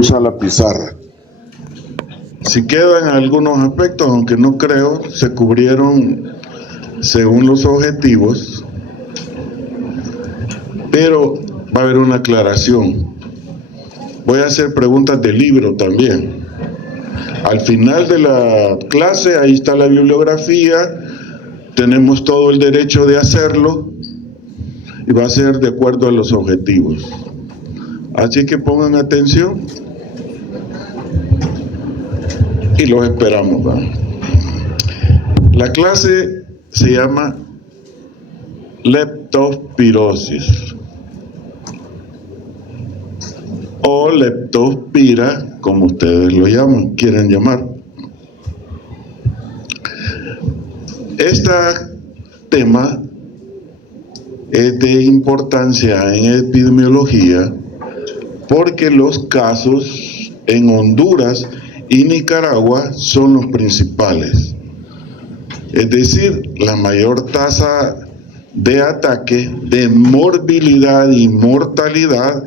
usa la pizarra. Si quedan algunos aspectos, aunque no creo, se cubrieron según los objetivos, pero va a haber una aclaración. Voy a hacer preguntas de libro también. Al final de la clase, ahí está la bibliografía, tenemos todo el derecho de hacerlo y va a ser de acuerdo a los objetivos. Así que pongan atención y los esperamos, ¿verdad? La clase se llama leptospirosis o leptospira, como ustedes lo llaman, quieren llamar. Este tema es de importancia en epidemiología porque los casos en Honduras y Nicaragua son los principales. Es decir, la mayor tasa de ataque, de morbilidad y mortalidad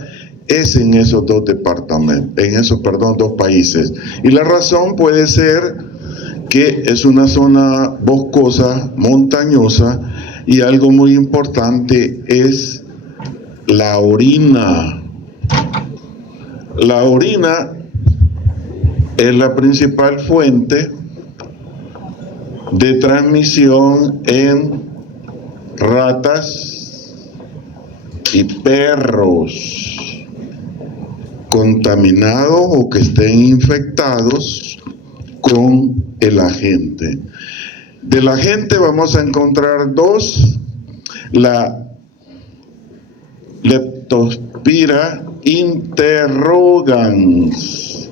es en esos dos departamentos, dos países. Y la razón puede ser que es una zona boscosa, montañosa, y algo muy importante es la orina. La orina es la principal fuente de transmisión en ratas y perros contaminados o que estén infectados con el agente. Del agente vamos a encontrar dos: la Leptospira interrogans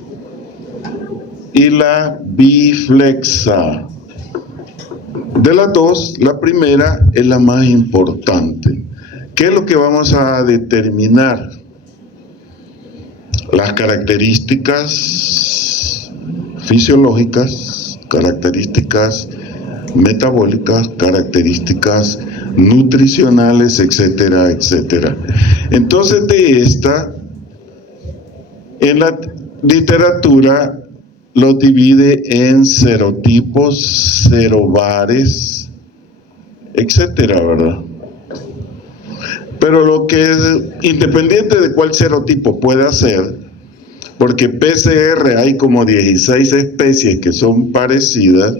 y la biflexa. De las dos, la primera es la más importante. ¿Qué es lo que vamos a determinar? Las características fisiológicas, características metabólicas, características nutricionales, etcétera, etcétera. Entonces, de esta, en la literatura los divide en serotipos, serobares, etcétera, ¿verdad? Pero lo que es independiente de cuál serotipo pueda ser, porque PCR hay como 16 especies que son parecidas,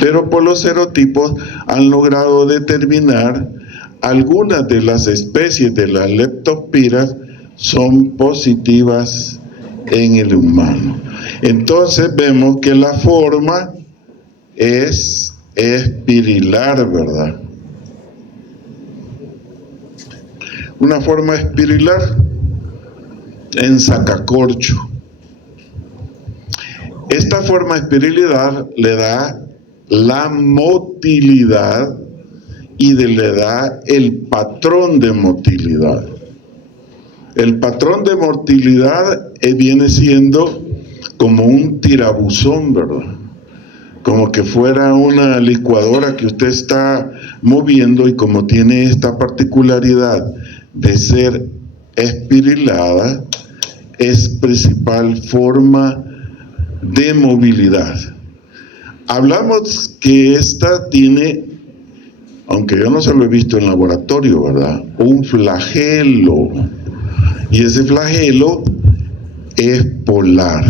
pero por los serotipos han logrado determinar algunas de las especies de las leptospiras son positivas en el humano. Entonces vemos que la forma es espirilar, ¿verdad? Una forma espirilar en sacacorcho. Esta forma de esterilidad le da la motilidad y le da el patrón de motilidad. El patrón de motilidad viene siendo como un tirabuzón, ¿verdad? Como que fuera una licuadora que usted está moviendo, y como tiene esta particularidad de ser espirilada, es principal forma de movilidad. Hablamos que esta tiene, aunque yo no se lo he visto en laboratorio, ¿verdad?, un flagelo, y ese flagelo es polar.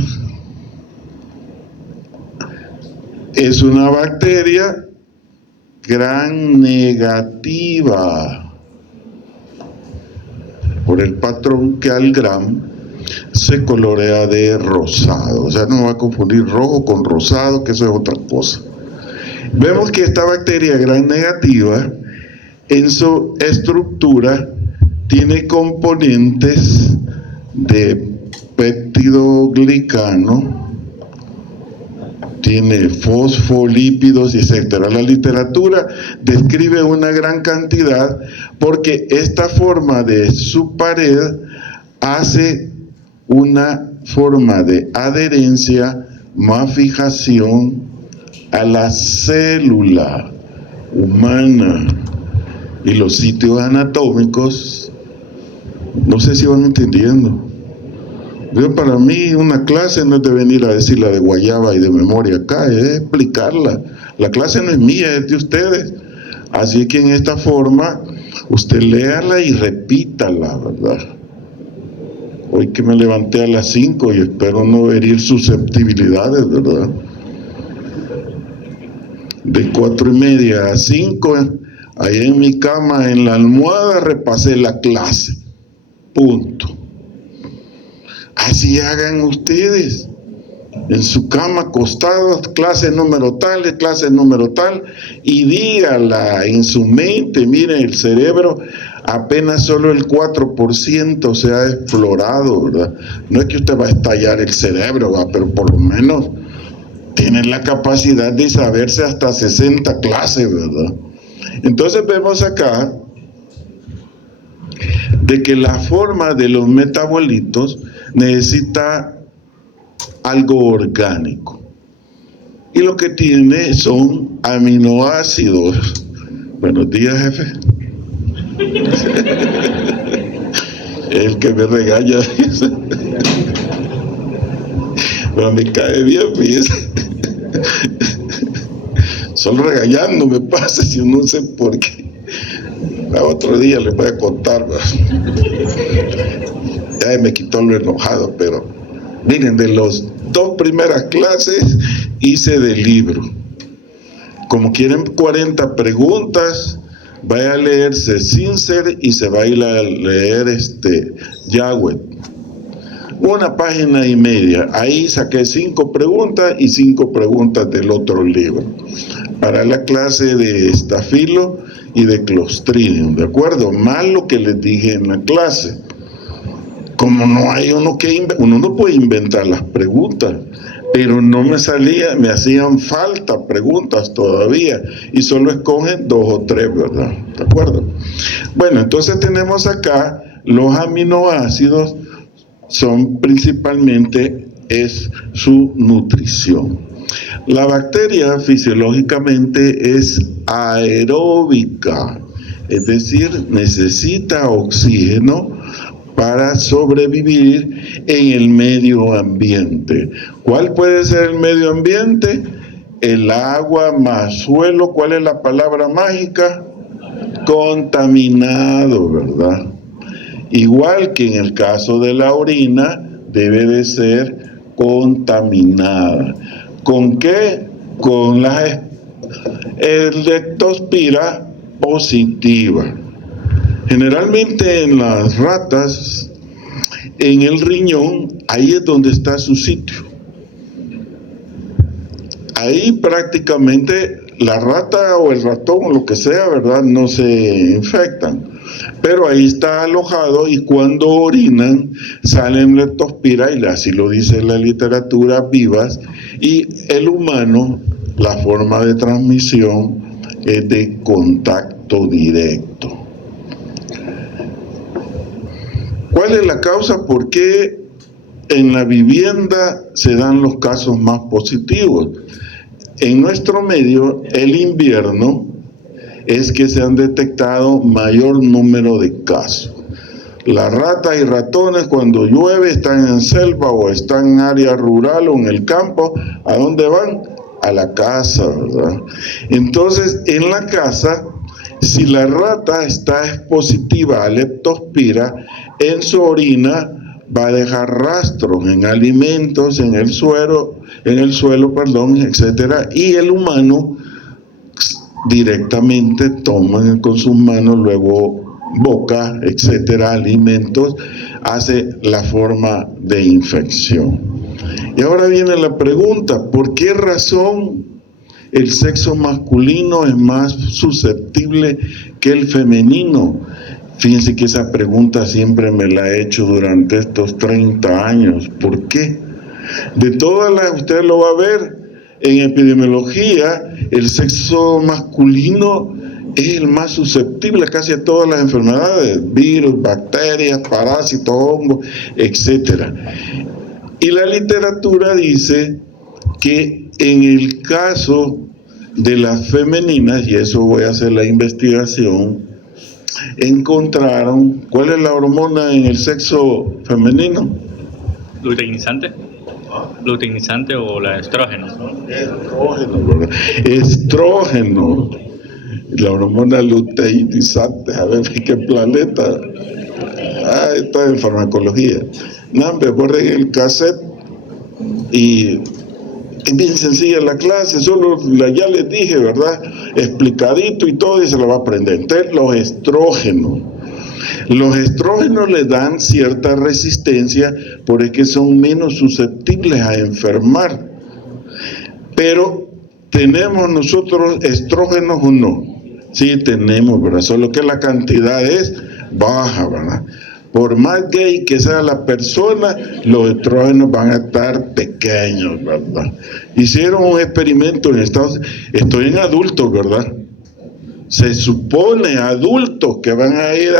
Es una bacteria gram negativa, por el patrón que al gram se colorea de rosado. O sea, no va a confundir rojo con rosado, que eso es otra cosa. Vemos que esta bacteria gram negativa, en su estructura, tiene componentes de peptidoglicano, tiene fosfolípidos, etcétera. La literatura describe una gran cantidad porque esta forma de su pared hace una forma de adherencia más fijación a la célula humana, y los sitios anatómicos, no sé si van entendiendo. Yo, para mí, una clase no es de venir a decir la de guayaba y de memoria acá, es explicarla. La clase no es mía, es de ustedes. Así que en esta forma, usted léala y repítala, ¿verdad? Hoy que me levanté a las 5 y espero no herir susceptibilidades, ¿verdad? De 4:30 a 5, ahí en mi cama, en la almohada, repasé la clase. Punto. Así hagan ustedes. En su cama, acostados, clase número tal, y dígala en su mente. Miren, el cerebro apenas solo el 4% se ha explorado, ¿verdad? No es que usted va a estallar el cerebro, ¿verdad? Pero por lo menos tiene la capacidad de saberse hasta 60 clases, ¿verdad? Entonces vemos acá de que la forma de los metabolitos necesita algo orgánico. Y lo que tiene son aminoácidos. Buenos días, jefe. El que me regaña. Pero me cae bien, fíjese. Solo regañando me pasa, si no sé por qué. Otro día les voy a contar. Ya me quitó lo enojado, pero miren, de las 2 primeras clases hice de libro. Como quieren 40 preguntas, vaya a leerse Sincero y se va a ir a leer Yahweh. 1,5 páginas. Ahí saqué 5 preguntas y 5 preguntas del otro libro para la clase de Estafilo y de Clostridium, ¿de acuerdo? Más lo que les dije en la clase. Como no hay uno no puede inventar las preguntas, pero no me hacían falta preguntas todavía, y solo escogen 2 o 3, ¿verdad? ¿De acuerdo? Bueno, entonces tenemos acá los aminoácidos, son principalmente su nutrición. La bacteria fisiológicamente es aeróbica, es decir, necesita oxígeno para sobrevivir en el medio ambiente. ¿Cuál puede ser el medio ambiente? El agua más suelo. ¿Cuál es la palabra mágica? Contaminado, ¿verdad? Igual que en el caso de la orina, debe de ser contaminada. ¿Con qué? Con la leptospira positiva. Generalmente en las ratas, en el riñón, ahí es donde está su sitio. Ahí prácticamente la rata o el ratón o lo que sea, ¿verdad?, no se infectan. Pero ahí está alojado, y cuando orinan salen leptospira, y así lo dice la literatura, vivas, y el humano, la forma de transmisión es de contacto directo. ¿Cuál es la causa? ¿Por qué en la vivienda se dan los casos más positivos? En nuestro medio, el invierno es que se han detectado mayor número de casos. Las ratas y ratones, cuando llueve, están en selva o están en área rural o en el campo. ¿A dónde van? A la casa, ¿verdad? Entonces, en la casa, si la rata está positiva a leptospira, en su orina va a dejar rastros en alimentos, en el suelo, etcétera, y el humano directamente toma con sus manos, luego boca, etcétera, alimentos, hace la forma de infección. Y ahora viene la pregunta: ¿por qué razón el sexo masculino es más susceptible que el femenino? Fíjense que esa pregunta siempre me la he hecho durante estos 30 años. ¿Por qué? De todas las, usted lo va a ver en epidemiología, el sexo masculino es el más susceptible a casi a todas las enfermedades, virus, bacterias, parásitos, hongos, etcétera. Y la literatura dice que en el caso de las femeninas, y eso voy a hacer la investigación, encontraron, ¿cuál es la hormona en el sexo femenino? ¿Luteinizante? ¿Luteinizante o la estrógeno? Estrógeno, ¿verdad? Estrógeno. La hormona luteinizante, a ver qué planeta. Está en farmacología. Me borren el cassette y es bien sencilla la clase, solo ya les dije, ¿verdad? Explicadito y todo, y se lo va a aprender. Entonces, los estrógenos. Los estrógenos le dan cierta resistencia porque son menos susceptibles a enfermar. Pero, ¿tenemos nosotros estrógenos o no? Sí, tenemos, ¿verdad? Solo que la cantidad es baja, ¿verdad? Por más gay que sea la persona, los estrógenos van a estar pequeños, ¿verdad? Hicieron un experimento en Estados Unidos, estoy en adultos, ¿verdad? Se supone adultos que van a ir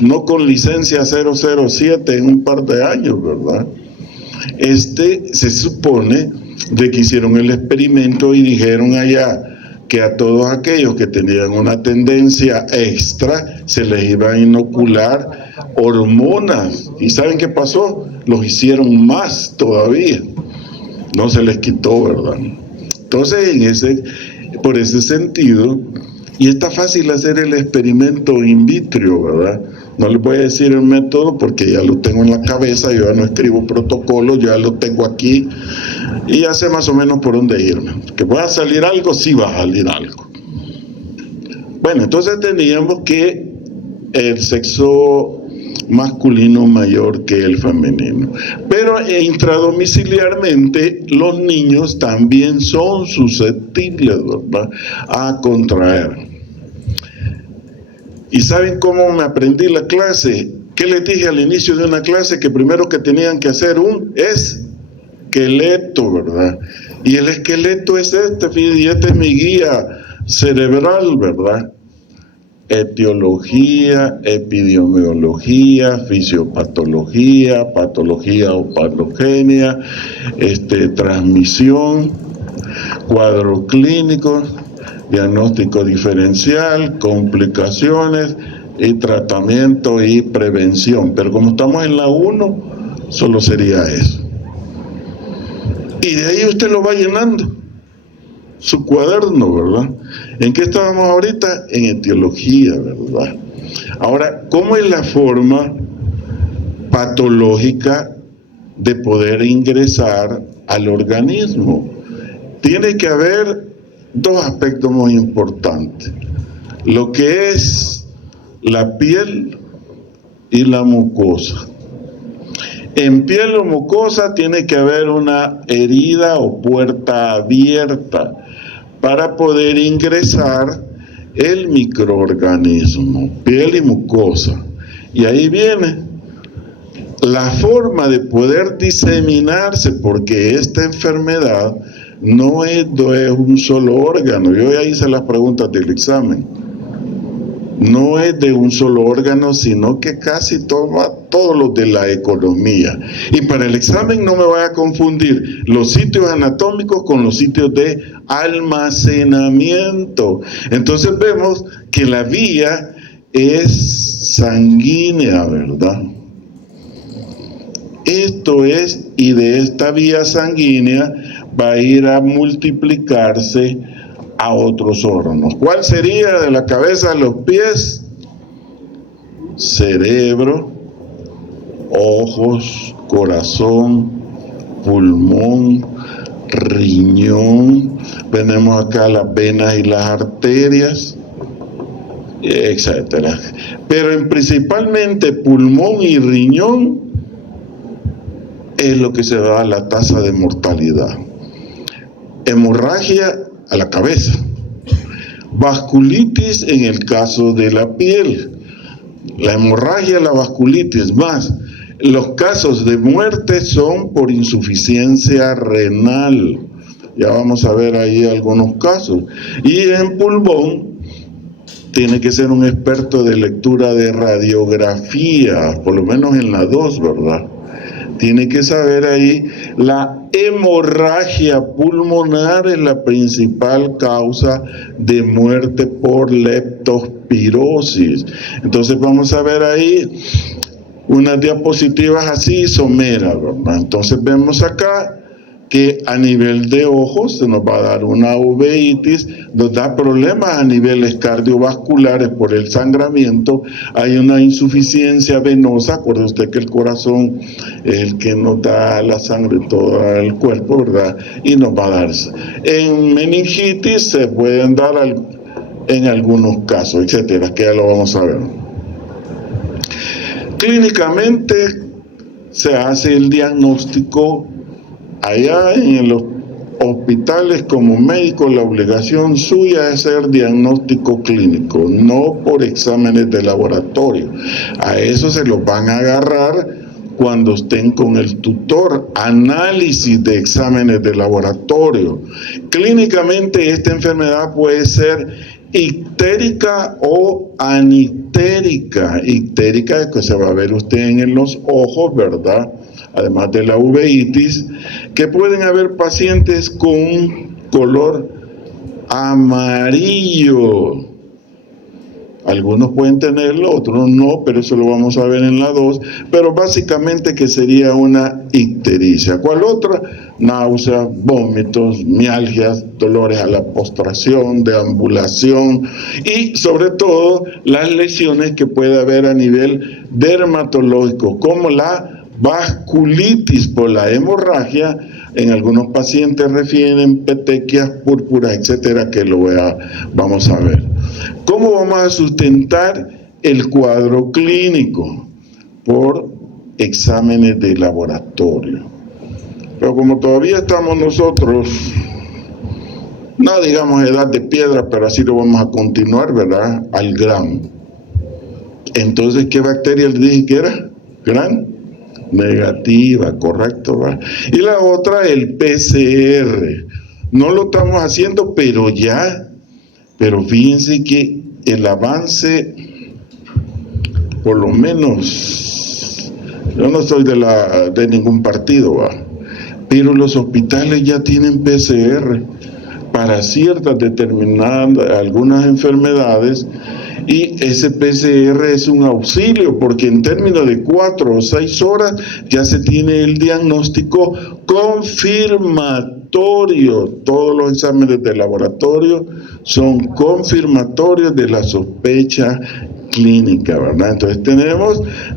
no con licencia 007 en un par de años, ¿verdad? Se supone de que hicieron el experimento y dijeron allá que a todos aquellos que tenían una tendencia extra se les iba a inocular hormonas. ¿Y saben qué pasó? Los hicieron más todavía. No se les quitó, ¿verdad? Entonces, por ese sentido, y está fácil hacer el experimento in vitro, ¿verdad? No les voy a decir el método porque ya lo tengo en la cabeza, yo ya no escribo protocolos, ya lo tengo aquí y ya sé más o menos por dónde irme. Que pueda salir algo, sí va a salir algo. Bueno, entonces teníamos que el sexo masculino mayor que el femenino. Pero intradomiciliarmente los niños también son susceptibles, ¿verdad?, a contraer. ¿Y saben cómo me aprendí la clase? ¿Qué les dije al inicio de una clase? Que primero que tenían que hacer un esqueleto, ¿verdad? Y el esqueleto es y este es mi guía cerebral, ¿verdad? Etiología, epidemiología, fisiopatología, patología o patogenia, transmisión, cuadro clínico, diagnóstico diferencial, complicaciones y tratamiento y prevención. Pero como estamos en la 1, solo sería eso. Y de ahí usted lo va llenando, su cuaderno, ¿verdad? ¿En qué estábamos ahorita? En etiología, ¿verdad? Ahora, ¿cómo es la forma patológica de poder ingresar al organismo? Tiene que haber dos aspectos muy importantes: lo que es la piel y la mucosa. En piel o mucosa tiene que haber una herida o puerta abierta para poder ingresar el microorganismo, piel y mucosa. Y ahí viene la forma de poder diseminarse, porque esta enfermedad no es un solo órgano. Yo ya hice las preguntas del examen. No es de un solo órgano, sino que casi toma todos los de la economía. Y para el examen no me vaya a confundir los sitios anatómicos con los sitios de almacenamiento. Entonces vemos que la vía es sanguínea, ¿verdad? Esto es, y de esta vía sanguínea va a ir a multiplicarse a otros órganos. ¿Cuál sería de la cabeza a los pies? Cerebro, ojos, corazón, pulmón, riñón. Tenemos acá las venas y las arterias, etcétera. Pero principalmente pulmón y riñón es lo que se da a la tasa de mortalidad. Hemorragia a la cabeza, vasculitis en el caso de la piel, la hemorragia, la vasculitis, más los casos de muerte son por insuficiencia renal. Ya vamos a ver ahí algunos casos. Y en pulmón tiene que ser un experto de lectura de radiografía, por lo menos en la 2, ¿verdad? Tiene que saber ahí, la hemorragia pulmonar es la principal causa de muerte por leptospirosis. Entonces vamos a ver ahí unas diapositivas así someras, ¿verdad? Entonces vemos acá que a nivel de ojos se nos va a dar una uveitis, nos da problemas a niveles cardiovasculares por el sangramiento, hay una insuficiencia venosa, acuerde usted que el corazón es el que nos da la sangre todo el cuerpo, ¿verdad? Y nos va a dar. En meningitis se pueden dar en algunos casos, etcétera, que ya lo vamos a ver. Clínicamente se hace el diagnóstico. Allá en los hospitales como médico la obligación suya es hacer diagnóstico clínico, no por exámenes de laboratorio. A eso se los van a agarrar cuando estén con el tutor, análisis de exámenes de laboratorio. Clínicamente esta enfermedad puede ser ictérica o anitérica. Ictérica es que se va a ver usted en los ojos, ¿verdad? Además de la uveitis, que pueden haber pacientes con un color amarillo. Algunos pueden tenerlo, otros no, pero eso lo vamos a ver en la 2. Pero básicamente que sería una ictericia. ¿Cuál otra? Náuseas, vómitos, mialgias, dolores a la postración, deambulación y sobre todo las lesiones que puede haber a nivel dermatológico, como la vasculitis por la hemorragia. En algunos pacientes refieren petequias, púrpuras, etcétera, que vamos a ver. ¿Cómo vamos a sustentar el cuadro clínico? Por exámenes de laboratorio. Pero como todavía estamos nosotros, no digamos edad de piedra, pero así lo vamos a continuar, ¿verdad? Al gramo. Entonces, ¿qué bacteria le dije que era? Gran negativa, correcto, ¿verdad? Y la otra, el PCR. No lo estamos haciendo, pero fíjense que el avance, por lo menos, yo no soy de ningún partido, ¿va? Pero los hospitales ya tienen PCR para ciertas determinadas, algunas enfermedades, y ese PCR es un auxilio, porque en términos de 4 o 6 horas ya se tiene el diagnóstico confirmatorio. Todos los exámenes de laboratorio son confirmatorios de la sospecha clínica, ¿verdad? Entonces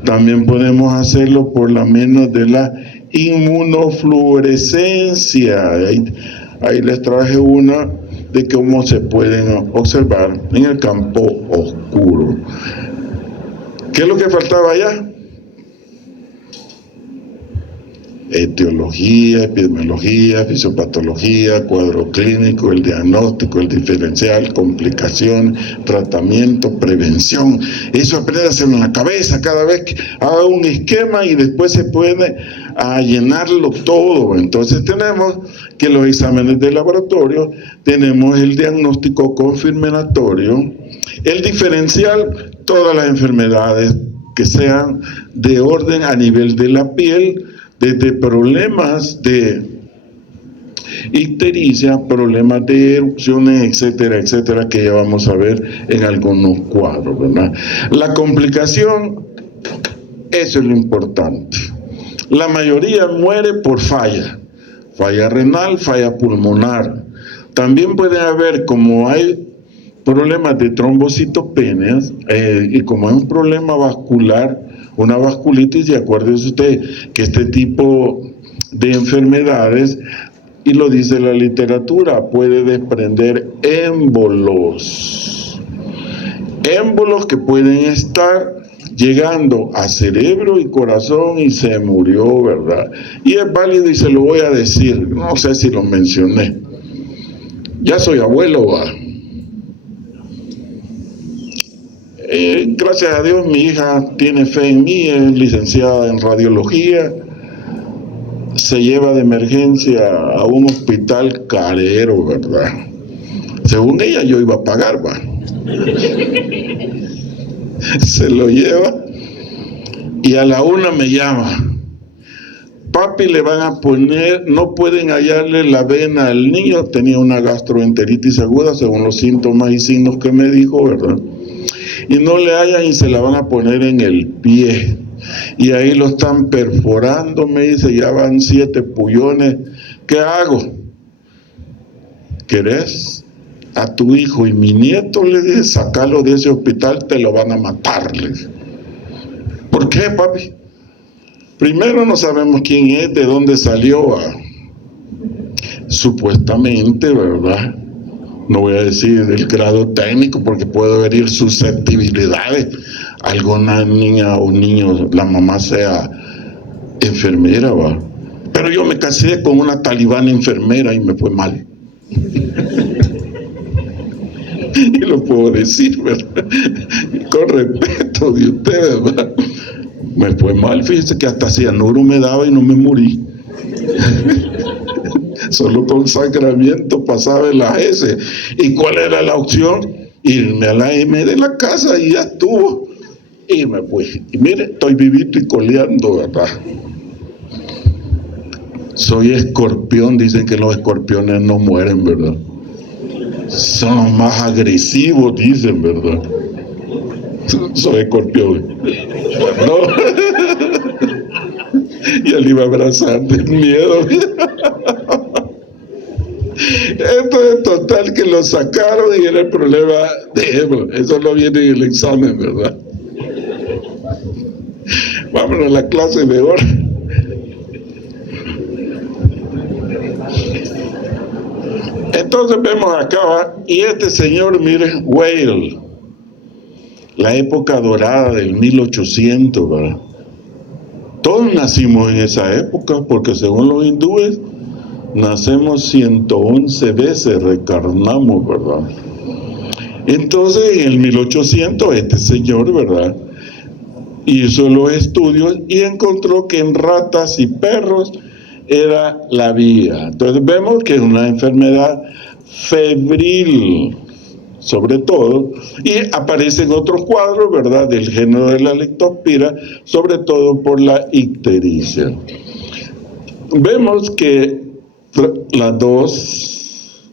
también podemos hacerlo por la menos de la inmunofluorescencia. Ahí les traje una de cómo se pueden observar en el campo oscuro. ¿Qué es lo que faltaba allá? Etiología, epidemiología, fisiopatología, cuadro clínico, el diagnóstico, el diferencial, complicación, tratamiento, prevención. Eso apréndaselo en la cabeza cada vez que haga un esquema y después se puede llenarlo todo. Entonces tenemos que los exámenes de laboratorio, tenemos el diagnóstico confirmatorio, el diferencial, todas las enfermedades que sean de orden a nivel de la piel, desde problemas de ictericia, problemas de erupciones, etcétera, etcétera, que ya vamos a ver en algunos cuadros, ¿verdad? La complicación, eso es lo importante. La mayoría muere por falla renal, falla pulmonar. También puede haber, como hay problemas de trombocitopenias, y como es un problema vascular, una vasculitis, y acuérdese usted que este tipo de enfermedades, y lo dice la literatura, puede desprender émbolos que pueden estar llegando a cerebro y corazón y se murió, ¿verdad? Y es válido y se lo voy a decir, no sé si lo mencioné. Ya soy abuelo, ¿va? Gracias a Dios mi hija tiene fe en mí, es licenciada en radiología, se lleva de emergencia a un hospital carero, ¿verdad? Según ella yo iba a pagar, ¿va? Se lo lleva y a la 1 me llama: papi, le van a poner, no pueden hallarle la vena al niño, tenía una gastroenteritis aguda según los síntomas y signos que me dijo, ¿verdad? Y no le hallan y se la van a poner en el pie. Y ahí lo están perforando, me dice, ya van 7 pullones. ¿Qué hago? ¿Querés a tu hijo y mi nieto? Le dije, sacalo de ese hospital, te lo van a matar. Le dije. ¿Por qué, papi? Primero no sabemos quién es, de dónde salió. Supuestamente, ¿verdad? No voy a decir el grado técnico porque puedo herir susceptibilidades. Alguna niña o niño, la mamá sea enfermera, ¿va? Pero yo me casé con una talibana enfermera y me fue mal. Y lo puedo decir, ¿verdad? Con respeto de ustedes, ¿verdad? Me fue mal, fíjese que hasta cianuro me daba y no me morí. Solo con sangramiento pasaba en la S. ¿Y cuál era la opción? Irme a la M de la casa y ya estuvo. Y me fui. Y mire, estoy vivito y coleando, ¿verdad? Soy escorpión, dicen que los escorpiones no mueren, ¿verdad? Son los más agresivos, dicen, ¿verdad? Soy escorpión. No. Ya le iba a abrazar del miedo. Entonces, total, que lo sacaron y era el problema de Ebro. Eso no viene en el examen, ¿verdad? Vámonos a la clase mejor. Entonces vemos acá, y este señor, mire, Whale, la época dorada del 1800, ¿verdad? Todos nacimos en esa época, porque según los hindúes, nacemos 111 veces, reencarnamos, ¿verdad? Entonces, en el 1800, este señor, ¿verdad?, hizo los estudios y encontró que en ratas y perros era la vía. Entonces vemos que es una enfermedad febril, sobre todo, y aparecen otros cuadros, ¿verdad?, del género de la leptospira, sobre todo por la ictericia. Vemos que las dos,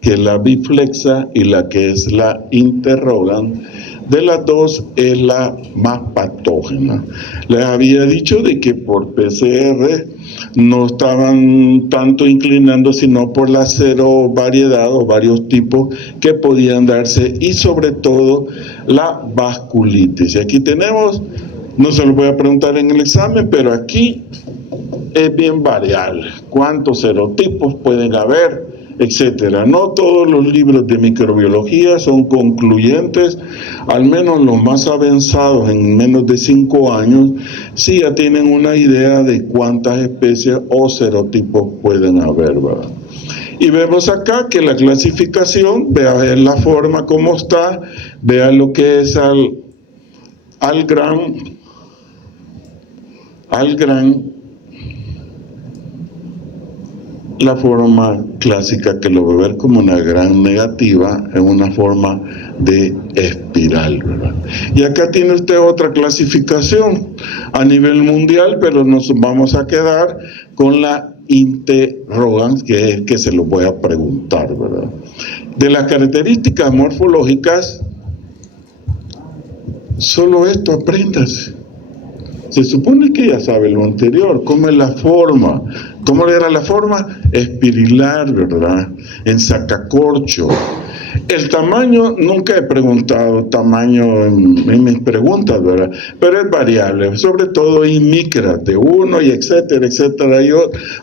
que es la biflexa y la que es la interrogan, de las dos es la más patógena. Les había dicho de que por PCR no estaban tanto inclinando, sino por la serovariedad o varios tipos que podían darse, y sobre todo la vasculitis. Y aquí tenemos, no se lo voy a preguntar en el examen, pero aquí es bien variable. ¿Cuántos serotipos pueden haber? Etcétera. No todos los libros de microbiología son concluyentes, al menos los más avanzados en menos de 5 años, sí ya tienen una idea de cuántas especies o serotipos pueden haber, ¿verdad? Y vemos acá que la clasificación, vea la forma como está, vea lo que es al gran, la forma clásica, que lo voy a ver como una gran negativa, en una forma de espiral, ¿verdad? Y acá tiene usted otra clasificación a nivel mundial, pero nos vamos a quedar con la interrogans, que es que se lo voy a preguntar, ¿verdad? De las características morfológicas, solo esto apréndase. Se supone que ya sabe lo anterior, cómo es la forma. ¿Cómo era la forma? Espirilar, ¿verdad? En sacacorcho. El tamaño, nunca he preguntado tamaño en mis preguntas, ¿verdad? Pero es variable, sobre todo en micras, de uno y etcétera, etcétera,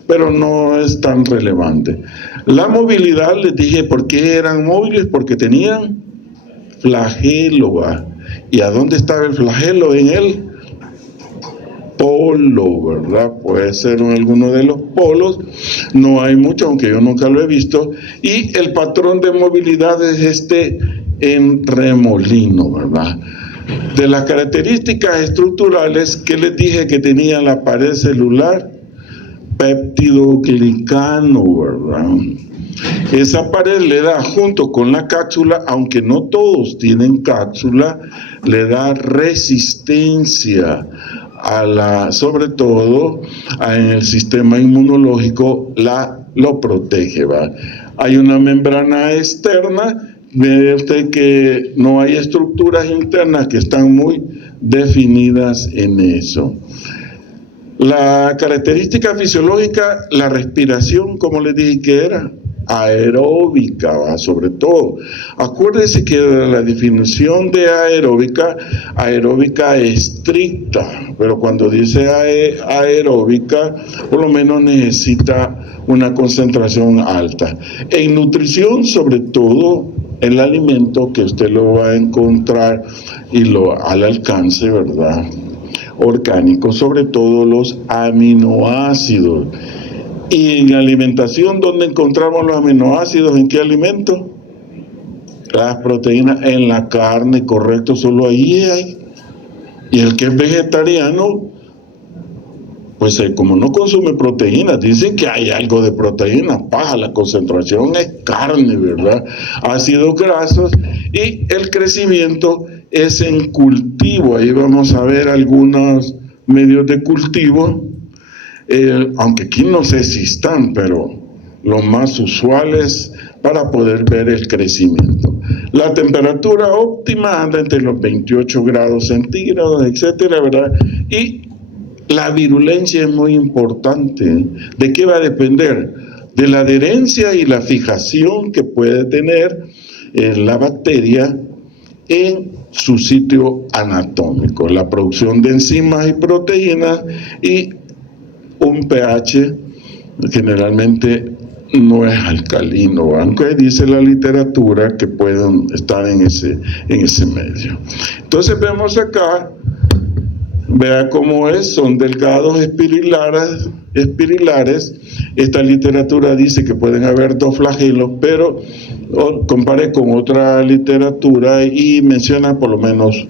pero no es tan relevante. La movilidad, les dije, ¿por qué eran móviles? Porque tenían flagelo, ¿va? ¿Y a dónde estaba el flagelo? En el polo, ¿verdad? Puede ser en alguno de los polos, no hay mucho, aunque yo nunca lo he visto, y el patrón de movilidad es en remolino, ¿verdad? De las características estructurales que les dije que tenía la pared celular, peptidoglicano, ¿verdad? Esa pared le da, junto con la cápsula, aunque no todos tienen cápsula, le da resistencia sobre todo en el sistema inmunológico, lo protege, ¿va? Hay una membrana externa, ve usted que no hay estructuras internas que están muy definidas en eso. La característica fisiológica, la respiración, como les dije que era, aeróbica, ¿va? Sobre todo. Acuérdense que la definición de aeróbica estricta, pero cuando dice aeróbica, por lo menos necesita una concentración alta. En nutrición, sobre todo, el alimento que usted lo va a encontrar y al alcance, ¿verdad?, orgánico, sobre todo los aminoácidos. Y en la alimentación, ¿dónde encontramos los aminoácidos? ¿En qué alimento? Las proteínas en la carne, correcto, solo ahí hay. Y el que es vegetariano, pues como no consume proteínas, dicen que hay algo de proteínas, paja, la concentración es carne, ¿verdad? Ácidos grasos, y el crecimiento es en cultivo. Ahí vamos a ver algunos medios de cultivo, aunque aquí no sé si están, pero los más usuales para poder ver el crecimiento. La temperatura óptima anda entre los 28 grados centígrados, etcétera, ¿verdad? Y la virulencia es muy importante. ¿De qué va a depender? De la adherencia y la fijación que puede tener la bacteria en su sitio anatómico, la producción de enzimas y proteínas y un pH generalmente no es alcalino, aunque dice la literatura que pueden estar en ese medio. Entonces vemos acá, vea cómo son delgados espirilares. Esta literatura dice que pueden haber 2 flagelos, pero compare con otra literatura y menciona por lo menos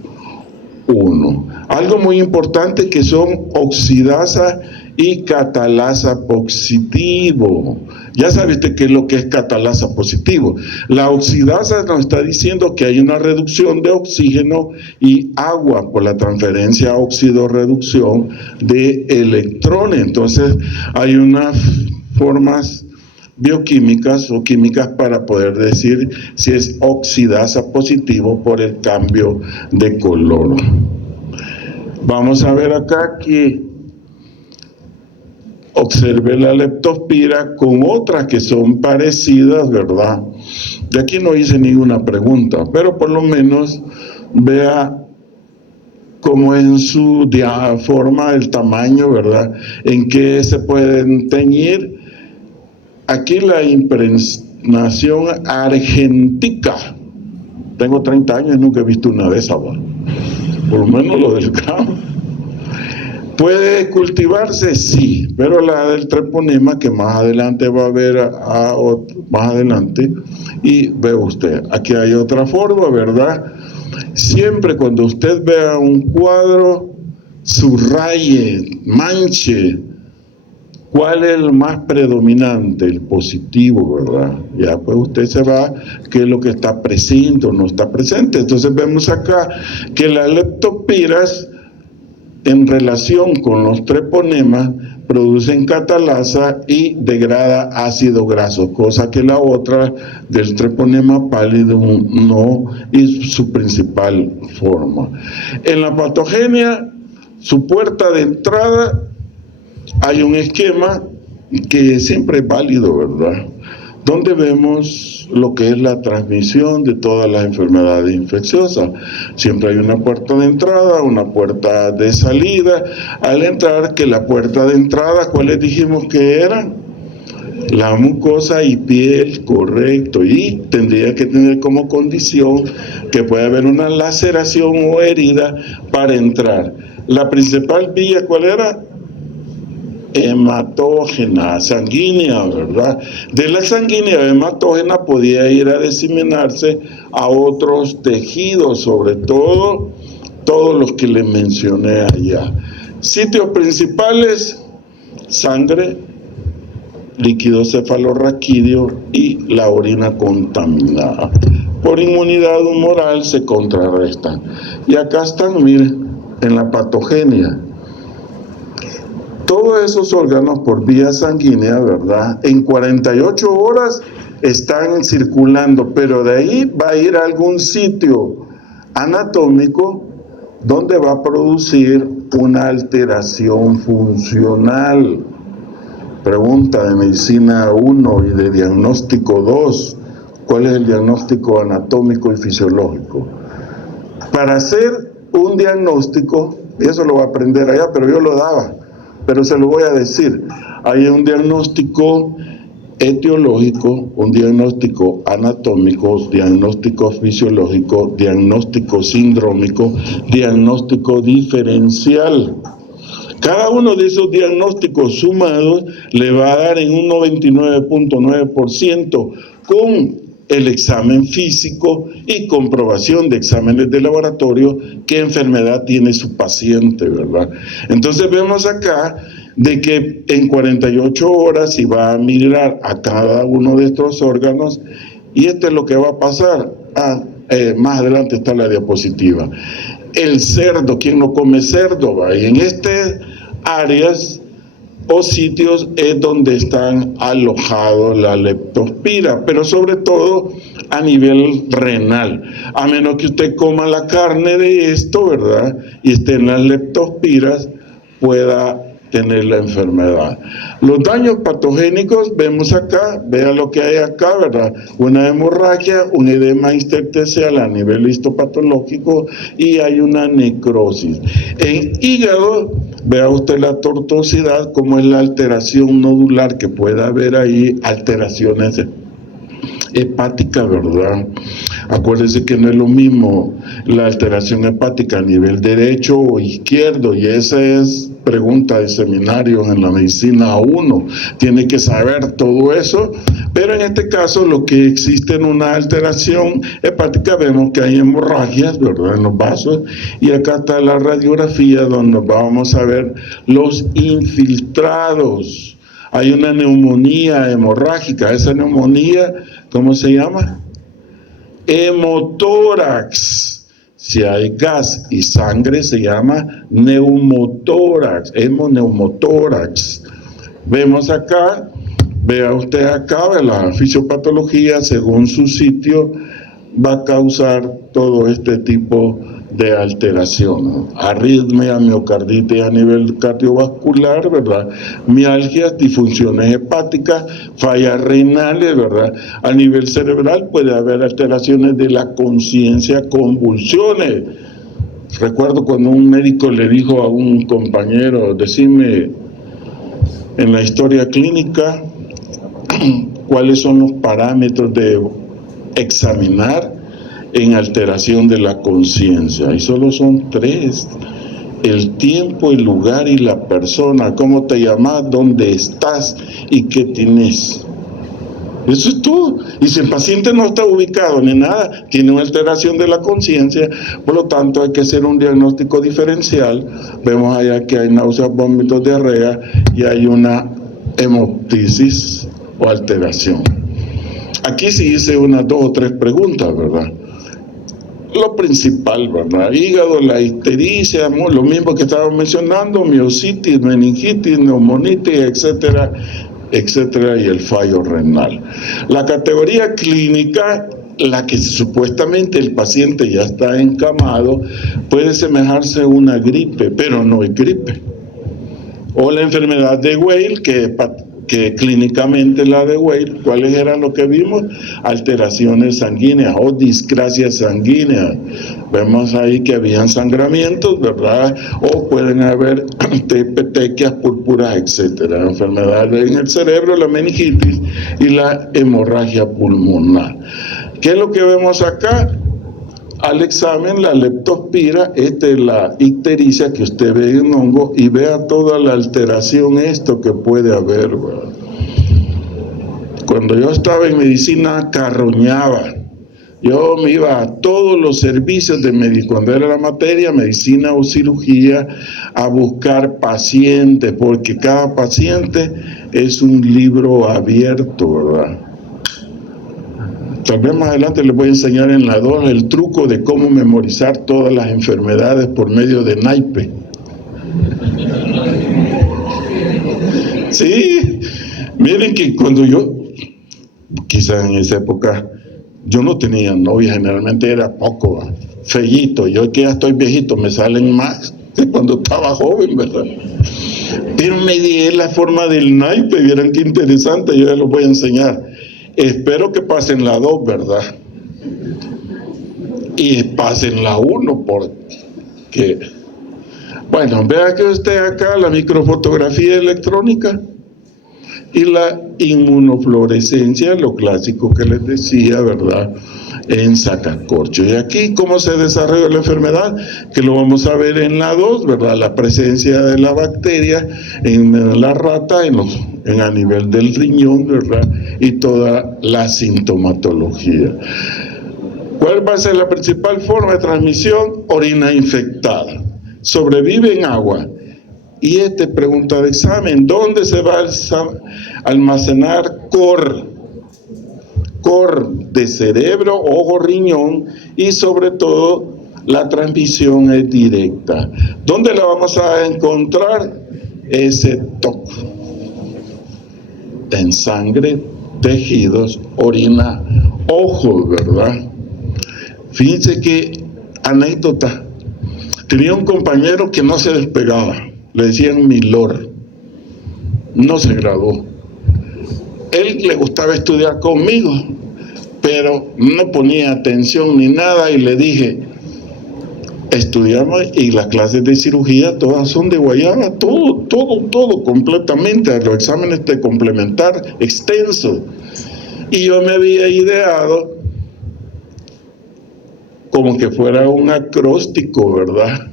1. Algo muy importante que son oxidasa y catalasa positivo. Ya sabe usted qué es lo que es catalasa positivo. La oxidasa nos está diciendo que hay una reducción de oxígeno y agua por la transferencia óxido-reducción de electrones. Entonces hay unas formas bioquímicas o químicas para poder decir si es oxidasa positivo por el cambio de color. Vamos a ver acá que observe la leptospira con otras que son parecidas, ¿verdad? De aquí no hice ninguna pregunta, pero por lo menos vea cómo en su forma, el tamaño, ¿verdad? En qué se pueden teñir. Aquí la impregnación argentica. Tengo 30 años y nunca he visto una de esas, ¿verdad? Por lo menos lo del gramo. ¿Puede cultivarse? Sí, pero la del treponema, que más adelante va a ver más adelante, y ve usted, aquí hay otra forma, ¿verdad? Siempre cuando usted vea un cuadro, subraye, manche, ¿cuál es el más predominante? El positivo, ¿verdad? Ya pues usted se va, qué es lo que está presente o no está presente. Entonces vemos acá que las leptospiras, en relación con los treponemas, producen catalasa y degrada ácido graso, cosa que la otra del treponema pálido no es su principal forma. En la patogenia, su puerta de entrada, hay un esquema que siempre es válido, ¿verdad? Donde vemos lo que es la transmisión de todas las enfermedades infecciosas. Siempre hay una puerta de entrada, una puerta de salida. Al entrar, que la puerta de entrada, ¿cuáles dijimos que era? La mucosa y piel, correcto, y tendría que tener como condición que puede haber una laceración o herida para entrar. La principal vía, ¿cuál era? Hematógena, sanguínea, ¿verdad? De la sanguínea hematógena podía ir a diseminarse a otros tejidos, sobre todo todos los que les mencioné allá. Sitios principales: sangre, líquido cefalorraquídeo y la orina contaminada. Por inmunidad humoral se contrarrestan. Y acá están, miren, en la patogenia. Todos esos órganos por vía sanguínea, ¿verdad? En 48 horas están circulando, pero de ahí va a ir a algún sitio anatómico donde va a producir una alteración funcional. Pregunta de medicina 1 y de diagnóstico 2. ¿Cuál es el diagnóstico anatómico y fisiológico? Para hacer un diagnóstico, y eso lo va a aprender allá, pero yo lo daba, pero se lo voy a decir. Hay un diagnóstico etiológico, un diagnóstico anatómico, diagnóstico fisiológico, diagnóstico sindrómico, diagnóstico diferencial. Cada uno de esos diagnósticos sumados le va a dar en un 99.9% con el examen físico y comprobación de exámenes de laboratorio qué enfermedad tiene su paciente, ¿verdad? Entonces vemos acá de que en 48 horas se va a mirar a cada uno de estos órganos y esto es lo que va a pasar. Más adelante está la diapositiva. El cerdo, ¿quién no come cerdo? ¿Va? Y en estas áreas o sitios es donde están alojados la leptospira, pero sobre todo a nivel renal, a menos que usted coma la carne de esto, ¿verdad? Y esté en las leptospiras, pueda tener la enfermedad. Los daños patogénicos, vemos acá, vea lo que hay acá, ¿verdad? Una hemorragia, un edema intersticial a nivel histopatológico y hay una necrosis. En hígado, vea usted la tortuosidad, como es la alteración nodular que puede haber ahí, alteraciones hepática, ¿verdad? Acuérdense que no es lo mismo la alteración hepática a nivel derecho o izquierdo, y esa es pregunta de seminarios en la medicina 1. Tiene que saber todo eso, pero en este caso lo que existe en una alteración hepática, vemos que hay hemorragias, ¿verdad?, en los vasos, y acá está la radiografía donde vamos a ver los infiltrados. Hay una neumonía hemorrágica. Esa neumonía, ¿cómo se llama? Hemotórax. Si hay gas y sangre, se llama neumotórax, hemoneumotórax. Vemos acá, vea usted acá, la fisiopatología, según su sitio, va a causar todo este tipo de alteración, arritmia, miocarditis a nivel cardiovascular, ¿verdad? Mialgias, disfunciones hepáticas, fallas renales, ¿verdad? A nivel cerebral puede haber alteraciones de la conciencia, convulsiones. Recuerdo cuando un médico le dijo a un compañero, decime en la historia clínica cuáles son los parámetros de examinar en alteración de la conciencia, y solo son 3: el tiempo, el lugar y la persona. ¿Cómo te llamas? ¿Dónde estás? ¿Y qué tienes? Eso es todo. Y si el paciente no está ubicado ni nada, tiene una alteración de la conciencia, por lo tanto hay que hacer un diagnóstico diferencial. Vemos allá que hay náuseas, vómitos, diarrea y hay una hemoptisis o alteración. Aquí sí hice unas 2 o 3 preguntas, ¿verdad? Lo principal, ¿verdad? Hígado, la ictericia, lo mismo que estábamos mencionando, miositis, meningitis, neumonitis, etcétera, etcétera, y el fallo renal. La categoría clínica, la que supuestamente el paciente ya está encamado, puede semejarse a una gripe, pero no es gripe. O la enfermedad de Weil, que clínicamente la de Weil, ¿cuáles eran lo que vimos? Alteraciones sanguíneas o discrasia sanguínea. Vemos ahí que habían sangramientos, ¿verdad? O pueden haber petequias púrpuras, etcétera. Enfermedades en el cerebro, la meningitis y la hemorragia pulmonar. ¿Qué es lo que vemos acá? Al examen, la leptospira, esta es la ictericia que usted ve en hongo, y vea toda la alteración esto que puede haber, ¿verdad? Cuando yo estaba en medicina carroñaba, yo me iba a todos los servicios de medicina, cuando era la materia, medicina o cirugía, a buscar pacientes, porque cada paciente es un libro abierto, ¿verdad? Tal vez más adelante les voy a enseñar en la 2 el truco de cómo memorizar todas las enfermedades por medio de naipe. Sí, miren que cuando yo, quizás en esa época, yo no tenía novia, generalmente era poco, fellito. Yo que ya estoy viejito, me salen más que cuando estaba joven, ¿verdad? Pero me di la forma del naipe, vieran qué interesante, yo ya los voy a enseñar. Espero que pasen la 2, ¿verdad? Y pasen la 1, porque... Bueno, vea que usted acá la microfotografía electrónica y la inmunofluorescencia, lo clásico que les decía, ¿verdad?, en sacacorcho. Y aquí, ¿cómo se desarrolla la enfermedad? Que lo vamos a ver en la 2, ¿verdad? La presencia de la bacteria en la rata, a nivel del riñón, ¿verdad? Y toda la sintomatología. ¿Cuál va a ser la principal forma de transmisión? Orina infectada. Sobrevive en agua. Y pregunta de examen, ¿dónde se va a almacenar COR de cerebro, ojo, riñón? Y sobre todo, la transmisión es directa. ¿Dónde la vamos a encontrar? Ese TOC. En sangre, tejidos, orina, ojos, ¿verdad? Fíjense que, anécdota, tenía un compañero que no se despegaba, le decían Milord, no se graduó. Él le gustaba estudiar conmigo, pero no ponía atención ni nada, y le dije, estudiamos, y las clases de cirugía todas son de guayaba, todo completamente, los exámenes de complementar extensos. Y yo me había ideado como que fuera un acróstico, ¿verdad?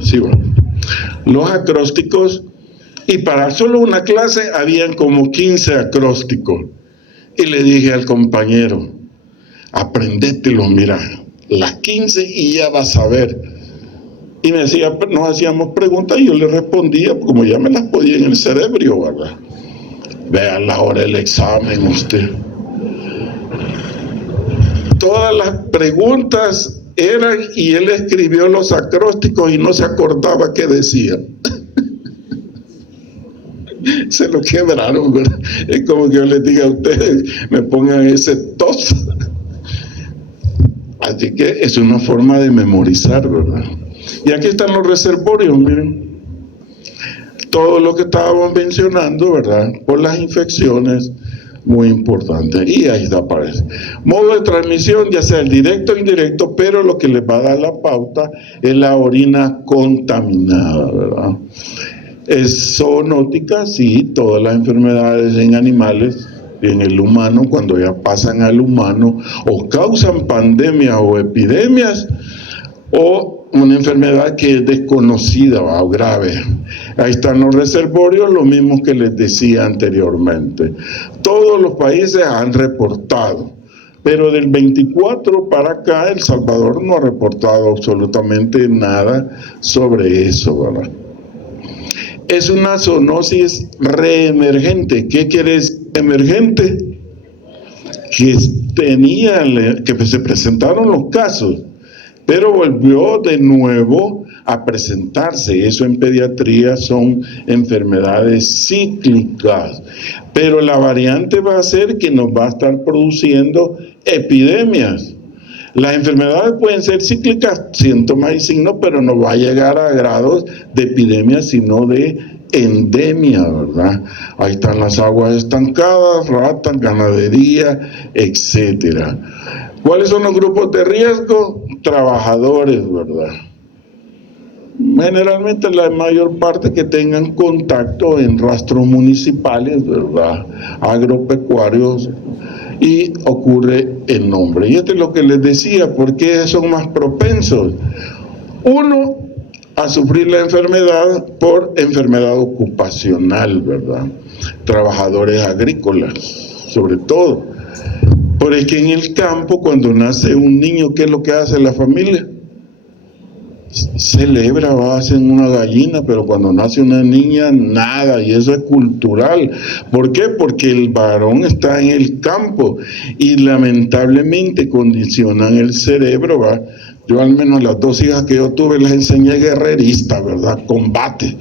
Sí, bueno. Los acrósticos, y para solo una clase habían como 15 acrósticos. Y le dije al compañero, aprendételo, mira, las 15 y ya vas a ver. Y nos hacíamos preguntas y yo le respondía, como ya me las podía en el cerebro, ¿verdad? Vea la hora del examen usted. Todas las preguntas eran, y él escribió los acrósticos y no se acordaba qué decía. Se lo quebraron, ¿verdad? Es como que yo les diga a ustedes, me pongan ese tos. Así que es una forma de memorizar, ¿verdad? Y aquí están los reservorios, miren. Todo lo que estábamos mencionando, ¿verdad? Por las infecciones, muy importante. Y ahí está, aparece. Modo de transmisión, ya sea el directo o indirecto, pero lo que les va a dar la pauta es la orina contaminada, ¿verdad? Es zoonótica, sí, todas las enfermedades en animales, en el humano, cuando ya pasan al humano, o causan pandemias o epidemias, o una enfermedad que es desconocida o grave. Ahí están los reservorios, lo mismo que les decía anteriormente. Todos los países han reportado, pero del 24 para acá, El Salvador no ha reportado absolutamente nada sobre eso, ¿verdad? Es una zoonosis reemergente. ¿Qué quiere decir emergente? Que se presentaron los casos, pero volvió de nuevo a presentarse. Eso en pediatría son enfermedades cíclicas, pero la variante va a ser que nos va a estar produciendo epidemias. Las enfermedades pueden ser cíclicas, síntomas y signos, pero no va a llegar a grados de epidemia, sino de endemia, ¿verdad? Ahí están las aguas estancadas, ratas, ganadería, etcétera. ¿Cuáles son los grupos de riesgo? Trabajadores, ¿verdad? Generalmente la mayor parte que tengan contacto en rastros municipales, ¿verdad? Agropecuarios, y ocurre el nombre. Y esto es lo que les decía, ¿por qué son más propensos? Uno, a sufrir la enfermedad por enfermedad ocupacional, ¿verdad? Trabajadores agrícolas, sobre todo. Porque en el campo, cuando nace un niño, ¿qué es lo que hace la familia? Celebra, hacen una gallina, pero cuando nace una niña, nada, y eso es cultural. ¿Por qué? Porque el varón está en el campo y lamentablemente condicionan el cerebro, ¿va? Yo al menos las 2 hijas que yo tuve les enseñé guerrerista, ¿verdad? Combate.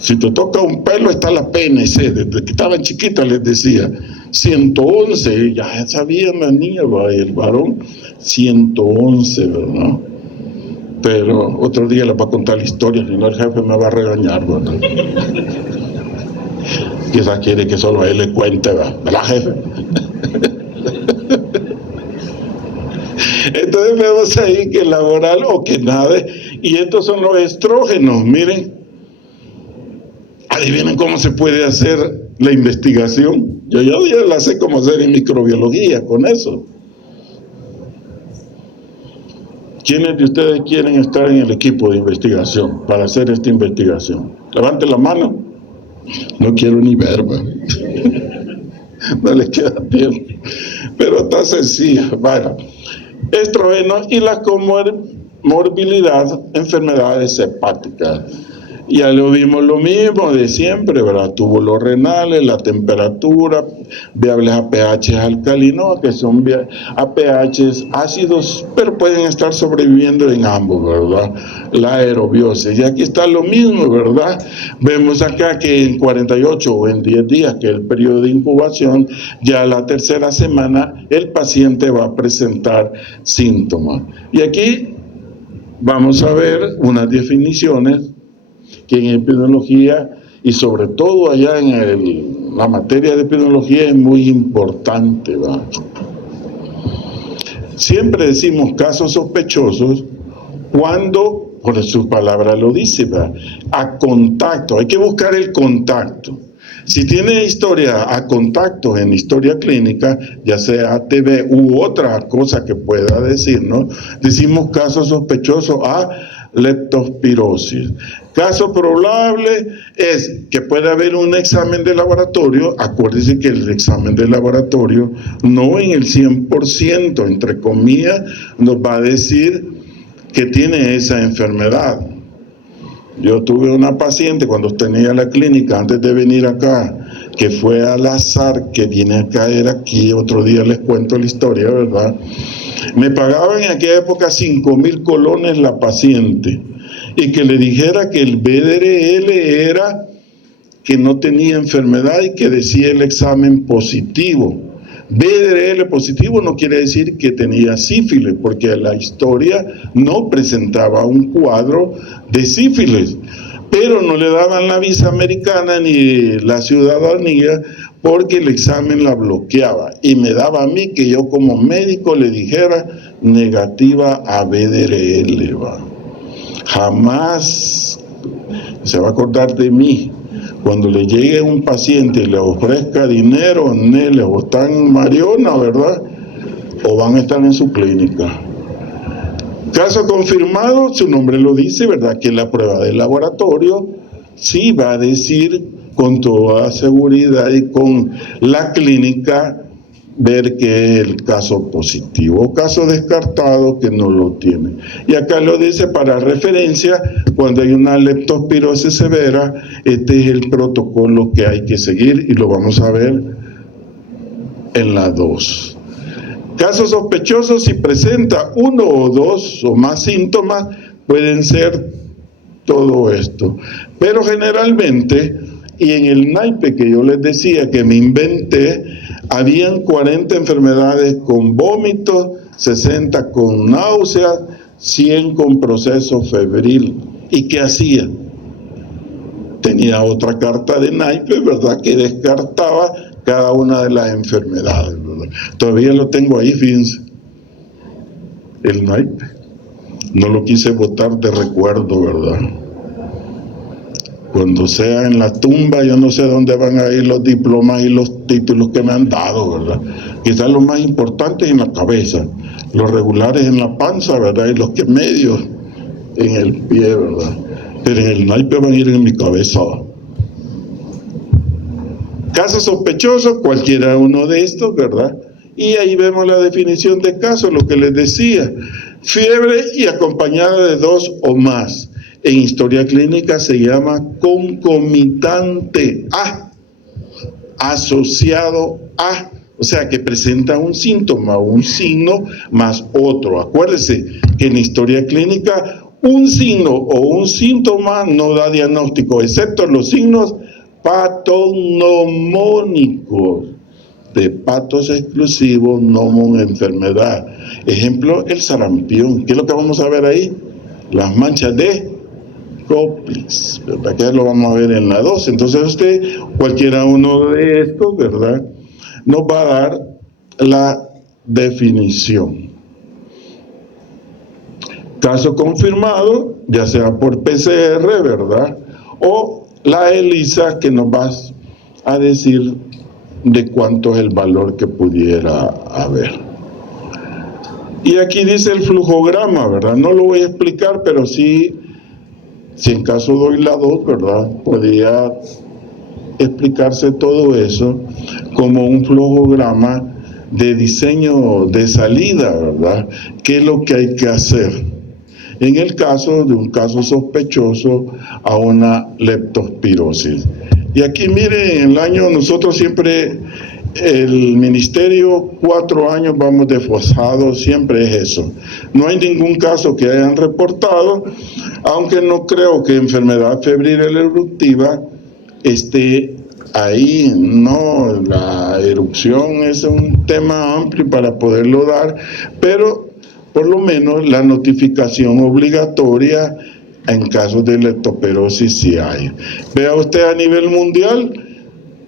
Si te toca un pelo, está la PNC. Desde que estaban chiquitas les decía 111, ya sabían las niñas y el varón 111, ¿verdad? Pero otro día les va a contar la historia, si no el jefe me va a regañar, ¿verdad? Quizás quiere que solo a él le cuente, ¿verdad, jefe? Entonces vemos ahí que laboral o que nada, y estos son los estrógenos. Miren, adivinen cómo se puede hacer la investigación. Yo ya la sé cómo hacer en microbiología con eso. ¿Quiénes de ustedes quieren estar en el equipo de investigación para hacer esta investigación? Levante la mano. No quiero ni ver, no les queda tiempo, pero está sencilla. Bueno, estrógenos y la comorbilidad, enfermedades hepáticas. Ya lo vimos lo mismo de siempre, ¿verdad? Túbulos renales, la temperatura, viables a pH alcalinos, que son a pH ácidos, pero pueden estar sobreviviendo en ambos, ¿verdad? La aerobiosis. Y aquí está lo mismo, ¿verdad? Vemos acá que en 48 o en 10 días, que es el periodo de incubación, ya la tercera semana el paciente va a presentar síntomas. Y aquí vamos a ver unas definiciones que en epidemiología y sobre todo allá en la materia de epidemiología es muy importante, ¿va? Siempre decimos casos sospechosos cuando, por su palabra lo dice, ¿va? A contacto, hay que buscar el contacto. Si tiene historia a contactos en historia clínica, ya sea ATV u otra cosa que pueda decirnos, decimos casos sospechosos a leptospirosis. Caso probable es que pueda haber un examen de laboratorio. Acuérdense que el examen de laboratorio no en el 100%, entre comillas, nos va a decir que tiene esa enfermedad. Yo tuve una paciente cuando tenía la clínica, antes de venir acá, que fue al azar, que viene a caer aquí, otro día les cuento la historia, ¿verdad? Me pagaban en aquella época 5,000 colones la paciente, y que le dijera que el BDRL era que no tenía enfermedad y que decía el examen positivo. BDRL positivo no quiere decir que tenía sífilis, porque la historia no presentaba un cuadro de sífilis, pero no le daban la visa americana ni la ciudadanía porque el examen la bloqueaba, y me daba a mí que yo como médico le dijera negativa a BDRL, ¿va? Jamás se va a acordar de mí cuando le llegue un paciente y le ofrezca dinero, o están en Mariona, ¿verdad? O van a estar en su clínica. Caso confirmado, su nombre lo dice, ¿verdad? Que la prueba del laboratorio sí va a decir con toda seguridad y con la clínica ver que es el caso positivo, caso descartado que no lo tiene. Y acá lo dice para referencia, cuando hay una leptospirosis severa, este es el protocolo que hay que seguir y lo vamos a ver en la 2. Casos sospechosos, si presenta 1 o 2 o más síntomas, pueden ser todo esto. Pero generalmente, y en el naipe que yo les decía que me inventé, habían 40 enfermedades con vómitos, 60 con náuseas, 100 con proceso febril. ¿Y qué hacía? Tenía otra carta de naipe, ¿verdad?, que descartaba cada una de las enfermedades, ¿verdad? Todavía lo tengo ahí, fíjense, el naipe. No lo quise botar de recuerdo, ¿verdad? Cuando sea en la tumba, yo no sé dónde van a ir los diplomas y los títulos que me han dado, ¿verdad? Quizás los más importantes en la cabeza, los regulares en la panza, ¿verdad? Y los que medios en el pie, ¿verdad? Pero en el naipe van a ir en mi cabeza. Caso sospechoso, cualquiera uno de estos, ¿verdad? Y ahí vemos la definición de caso, lo que les decía. Fiebre y acompañada de 2 o más. En historia clínica se llama concomitante a, asociado a, o sea que presenta un síntoma, un signo más otro. Acuérdese que en historia clínica Un signo o un síntoma no da diagnóstico, excepto los signos patognomónicos, de patos exclusivos, nomon, enfermedad. Ejemplo, el sarampión. ¿Qué es lo que vamos a ver ahí? Las manchas de Koplis, ¿verdad? Que lo vamos a ver en la 2. Entonces usted, cualquiera uno de estos, ¿verdad?, nos va a dar la definición. Caso confirmado, ya sea por PCR, ¿verdad?, o la ELISA, que nos va a decir de cuánto es el valor que pudiera haber. Y aquí dice el flujograma, ¿verdad? No lo voy a explicar, pero sí, si en caso doy la 2, ¿verdad?, podría explicarse todo eso como un flujograma de diseño de salida, ¿verdad? ¿Qué es lo que hay que hacer en el caso de un caso sospechoso a una leptospirosis? Y aquí miren, en el año, nosotros siempre, el ministerio, 4 años vamos desfasados, siempre es eso. No hay ningún caso que hayan reportado, aunque no creo que enfermedad febril eruptiva esté ahí, no, la erupción es un tema amplio para poderlo dar, pero por lo menos la notificación obligatoria en casos de leptospirosis sí hay. Vea usted a nivel mundial,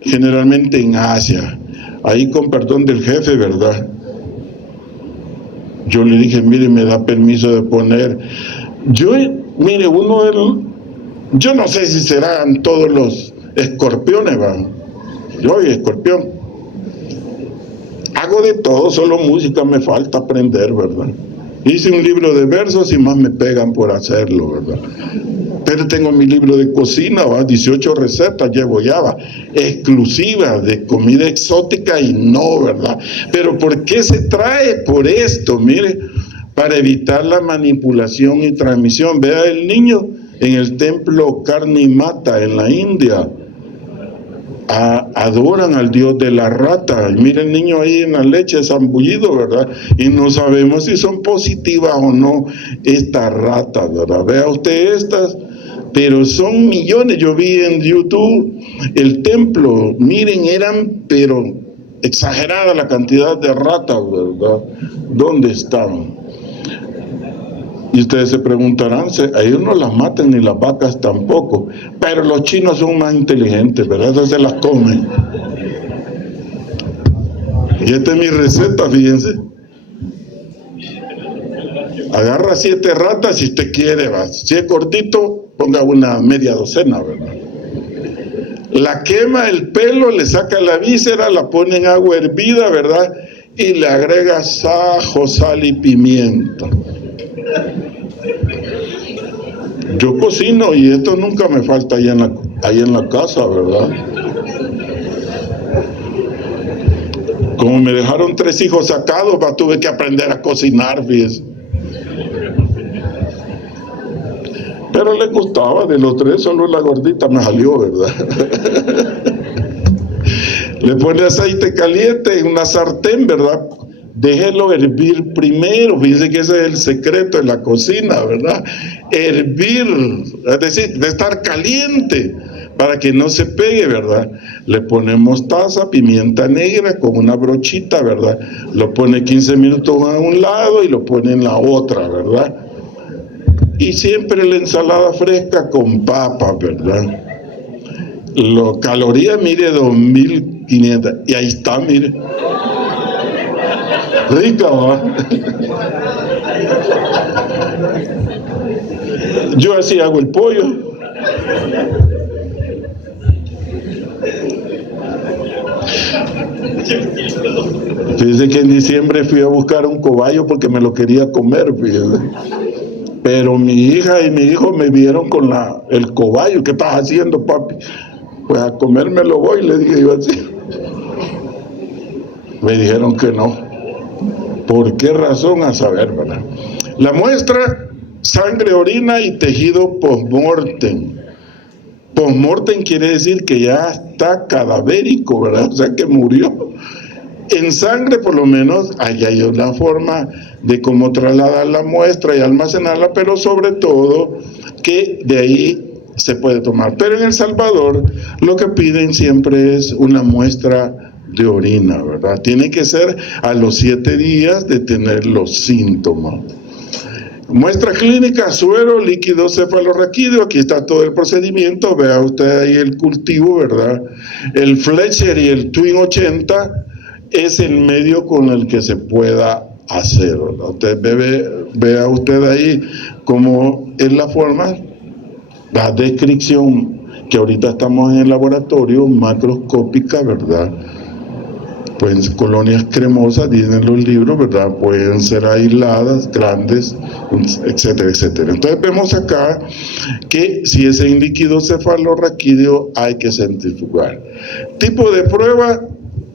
generalmente en Asia, ahí con perdón del jefe, ¿verdad? Yo le dije, mire, me da permiso de poner, mire, yo no sé si serán todos los escorpiones, ¿va? Yo soy escorpión. Hago de todo, solo música me falta aprender, ¿verdad? Hice un libro de versos y más me pegan por hacerlo, ¿verdad? Pero tengo mi libro de cocina, ¿va? 18 recetas llevo ya, ¿va? Exclusivas de comida exótica y no, ¿verdad? Pero ¿por qué se trae? Por esto, mire, para evitar la manipulación y transmisión. Vea el niño en el templo Karni Mata en la India. Adoran al dios de la rata, y mira el niño ahí en la leche zambullido, ¿verdad? Y no sabemos si son positivas o no estas ratas, ¿verdad? Vea usted estas, pero son millones. Yo vi en YouTube el templo, miren, eran pero exagerada la cantidad de ratas, ¿verdad? ¿Dónde estaban? Y ustedes se preguntarán, a ellos no las matan ni las vacas tampoco, pero los chinos son más inteligentes, ¿verdad? Entonces se las comen. Y esta es mi receta, fíjense. Agarra 7 ratas si usted quiere, ¿va? Si es cortito, ponga una media docena, ¿verdad? La quema el pelo, le saca la víscera, la pone en agua hervida, ¿verdad? Y le agrega ajo, sal y pimienta. Yo cocino y esto nunca me falta ahí en la casa, ¿verdad? Como me dejaron 3 hijos sacados, tuve que aprender a cocinar, fíjese. Pero le gustaba, de los 3 solo la gordita me salió, ¿verdad? Le pone aceite caliente en una sartén, ¿verdad? Déjelo hervir primero, fíjense que ese es el secreto de la cocina, ¿verdad? Hervir, es decir, de estar caliente, para que no se pegue, ¿verdad? Le ponemos mostaza, pimienta negra con una brochita, ¿verdad? Lo pone 15 minutos a un lado y lo pone en la otra, ¿verdad? Y siempre la ensalada fresca con papa, ¿verdad? Las calorías, mire, 2500, y ahí está, mire. Rica, ¿va? Yo así hago el pollo. Fíjese que en diciembre fui a buscar un cobayo porque me lo quería comer, fíjese. Pero mi hija y mi hijo me vieron con el cobayo. ¿Qué estás haciendo, papi? Pues a comérmelo voy, le dije yo así. Me dijeron que no. ¿Por qué razón? A saber, ¿verdad? La muestra, sangre, orina y tejido post-mortem. Post-mortem quiere decir que ya está cadavérico, ¿verdad? O sea, que murió. En sangre, por lo menos, ahí hay una forma de cómo trasladar la muestra y almacenarla, pero sobre todo que de ahí se puede tomar. Pero en El Salvador lo que piden siempre es una muestra de orina, ¿verdad? Tiene que ser a los 7 días de tener los síntomas. Muestra clínica, suero, líquido cefalorraquídeo, aquí está todo el procedimiento, vea usted ahí el cultivo, ¿verdad? El Fletcher y el Twin 80 es el medio con el que se pueda hacer, ¿verdad? Vea usted ahí cómo es la forma, la descripción, que ahorita estamos en el laboratorio, macroscópica, ¿verdad? Pueden ser colonias cremosas, dicen los libros, ¿verdad? Pueden ser aisladas, grandes, etcétera, etcétera. Entonces vemos acá que si es en líquido cefalorraquídeo hay que centrifugar. Tipo de prueba,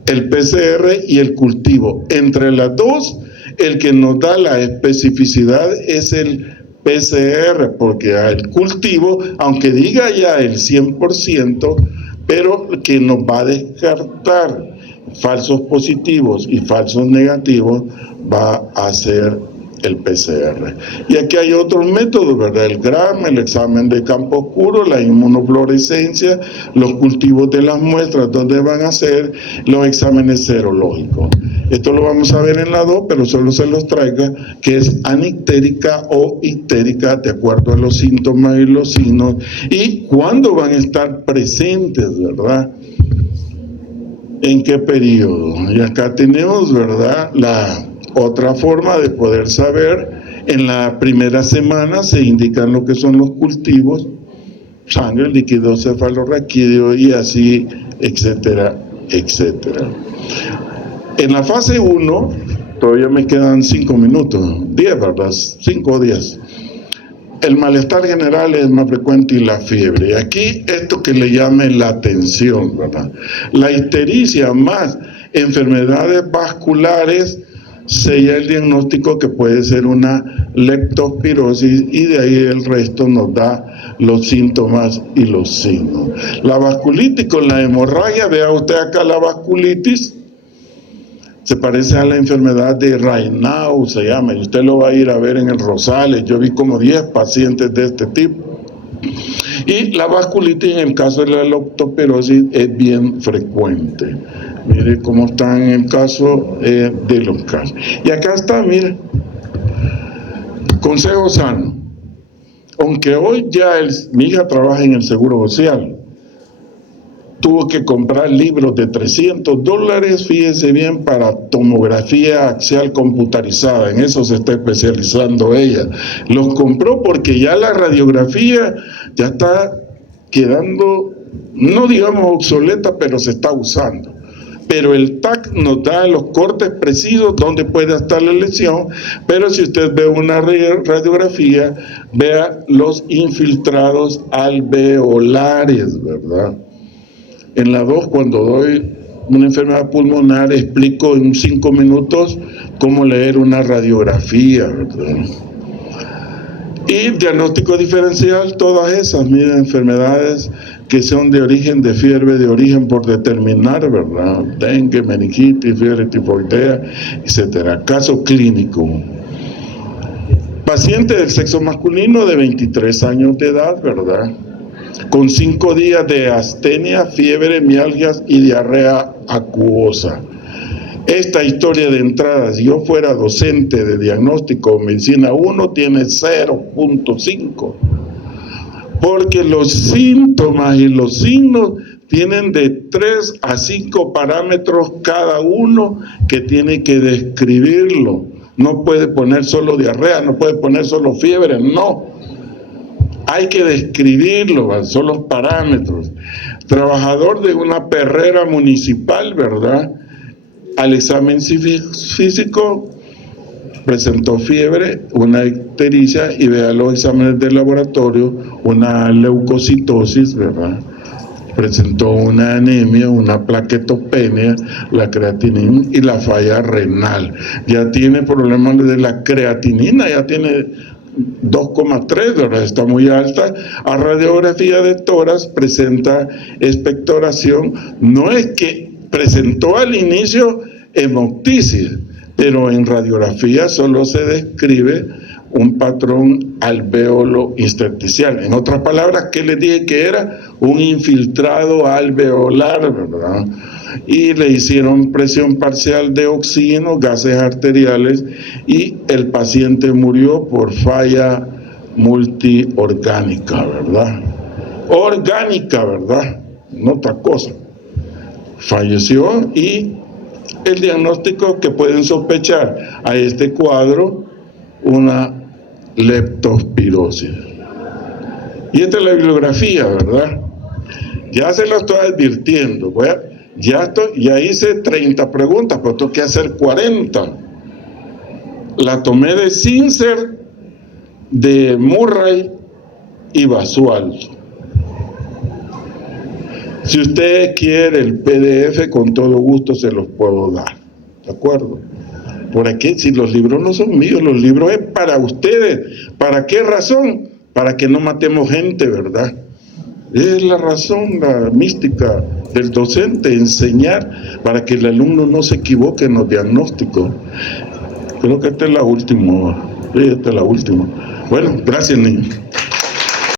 el PCR y el cultivo. Entre las dos, el que nos da la especificidad es el PCR, porque el cultivo, aunque diga ya el 100%, pero que nos va a descartar falsos positivos y falsos negativos, va a ser el PCR. Y aquí hay otros métodos, ¿verdad? El GRAM, el examen de campo oscuro, la inmunofluorescencia, los cultivos de las muestras, donde van a hacer los exámenes serológicos. Esto lo vamos a ver en la 2, pero solo se los traiga, que es anictérica o ictérica, de acuerdo a los síntomas y los signos, y cuándo van a estar presentes, ¿verdad? ¿En qué periodo? Y acá tenemos, ¿verdad?, la otra forma de poder saber. En la primera semana se indican lo que son los cultivos, sangre, líquido cefalorraquídeo y así, etcétera, etcétera. En la fase 1, todavía me quedan 5 minutos, 10, ¿verdad? 5 o 10. El malestar general es más frecuente y la fiebre. Aquí esto que le llame la atención, ¿verdad? La ictericia más enfermedades vasculares sella el diagnóstico que puede ser una leptospirosis y de ahí el resto nos da los síntomas y los signos. La vasculitis con la hemorragia, vea usted acá la vasculitis, se parece a la enfermedad de Raynaud, se llama, y usted lo va a ir a ver en el Rosales. Yo vi como 10 pacientes de este tipo. Y la vasculitis en el caso de la leptospirosis es bien frecuente. Mire cómo está en el caso de los casos. Y acá está, mire, consejo sano. Aunque hoy ya mi hija trabaja en el Seguro Social, tuvo que comprar libros de $300, fíjese bien, para tomografía axial computarizada. En eso se está especializando ella. Los compró porque ya la radiografía ya está quedando, no digamos obsoleta, pero se está usando. Pero el TAC nos da los cortes precisos donde puede estar la lesión, pero si usted ve una radiografía, vea los infiltrados alveolares, ¿verdad? En la 2, cuando doy una enfermedad pulmonar, explico en 5 minutos cómo leer una radiografía, ¿verdad? Y diagnóstico diferencial, todas esas, miren, enfermedades que son de origen de fiebre, de origen por determinar, ¿verdad? Dengue, meningitis, fiebre tifoidea, etcétera. Caso clínico. Paciente del sexo masculino de 23 años de edad, ¿verdad?, con 5 días de astenia, fiebre, mialgias y diarrea acuosa. Esta historia de entrada, si yo fuera docente de diagnóstico medicina 1, tiene 0.5, porque los síntomas y los signos tienen de 3 a 5 parámetros cada uno que tiene que describirlo. No puede poner solo diarrea, no puede poner solo fiebre, no. Hay que describirlo, son los parámetros. Trabajador de una perrera municipal, ¿verdad?, al examen físico presentó fiebre, una ictericia, y vea los exámenes del laboratorio, una leucocitosis, ¿verdad?, presentó una anemia, una plaquetopenia, la creatinina y la falla renal. Ya tiene problemas de la creatinina, ya tiene 2,3, ¿verdad?, está muy alta. A radiografía de tórax presenta expectoración. No es que presentó al inicio hemoptisis, pero en radiografía solo se describe un patrón alvéolo intersticial. En otras palabras, ¿qué les dije que era? Un infiltrado alveolar, ¿verdad? Y le hicieron presión parcial de oxígeno, gases arteriales, y el paciente murió por falla multiorgánica, ¿verdad? Orgánica, ¿verdad? No otra cosa. Falleció, y el diagnóstico que pueden sospechar a este cuadro, una leptospirosis. Y esta es la bibliografía, ¿verdad? Ya se lo estoy advirtiendo. Ya hice 30 preguntas, pero tengo que hacer 40. La tomé de Sincer, de Murray y Basualdo. Si usted quiere el PDF, con todo gusto se los puedo dar. ¿De acuerdo? Por aquí, si los libros no son míos, los libros es para ustedes. ¿Para qué razón? Para que no matemos gente, ¿verdad? Es la razón, la mística del docente, enseñar para que el alumno no se equivoque en los diagnósticos. Creo que esta es la última. Sí, esta es la última. Bueno, gracias, niños.